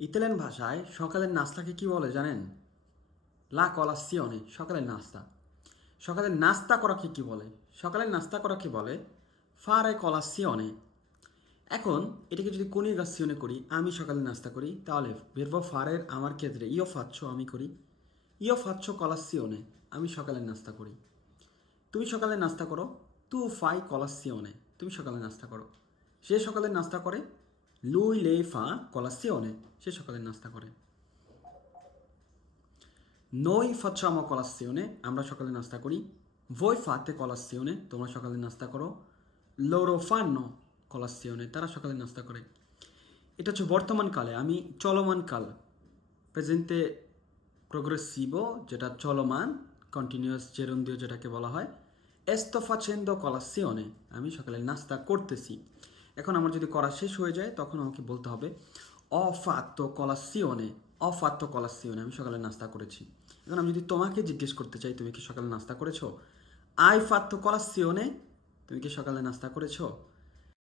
Italian ভাষায় সকালের নাস্তাকে কি বলে জানেন? লা কলাসিওনে, সকালের নাস্তা। সকালের নাস্তা করাকে কি বলে? সকালের নাস্তা করাকে বলে ফারে কলাসিওনে। এখন এটাকে যদি কনিউগাসিওনে করি, আমি সকালে নাস্তা করি, তাহলে ভেরবো ফারের আমার ক্ষেত্রে ইও ফাচ্ছো আমি করি, ইও ফাচ্ছো কলাসিওনে, আমি সকালে নাস্তা করি। তুমি সকালে নাস্তা করো, তু ফাই কলাসিওনে, তুমি সকালে নাস্তা করো। সে সকালে নাস্তা করে, লুই লে ফা কলাসিওনে, সে সকালে নাস্তা করে। Noi facciamo colazione, আমরা সকালে নাস্তা করি। Voi fate colazione, তোমরা সকালে নাস্তা করো। Loro fanno colazione, তারা সকালে নাস্তা করে। এটা হচ্ছে বর্তমান কালে, আমি চলমান কাল, প্রেজেন্টে প্রোগ্রেসিভো, যেটা চলমান, কন্টিনিউয়াস জেরুন্দিও যেটাকে বলা হয়। Sto facendo colazione, আমি সকালে নাস্তা করতেছি। এখন আমার যদি করা শেষ হয়ে যায় তখন আমাকে বলতে হবে ho fatto colazione, ho fatto colazione, আমি সকালে নাস্তা করেছি। এখন আমি যদি তোমাকে জিজ্ঞেস করতে চাই তুমি কি সকালে নাস্তা করেছো, hai fatto colazione, তুমি কি সকালে নাস্তা করেছো,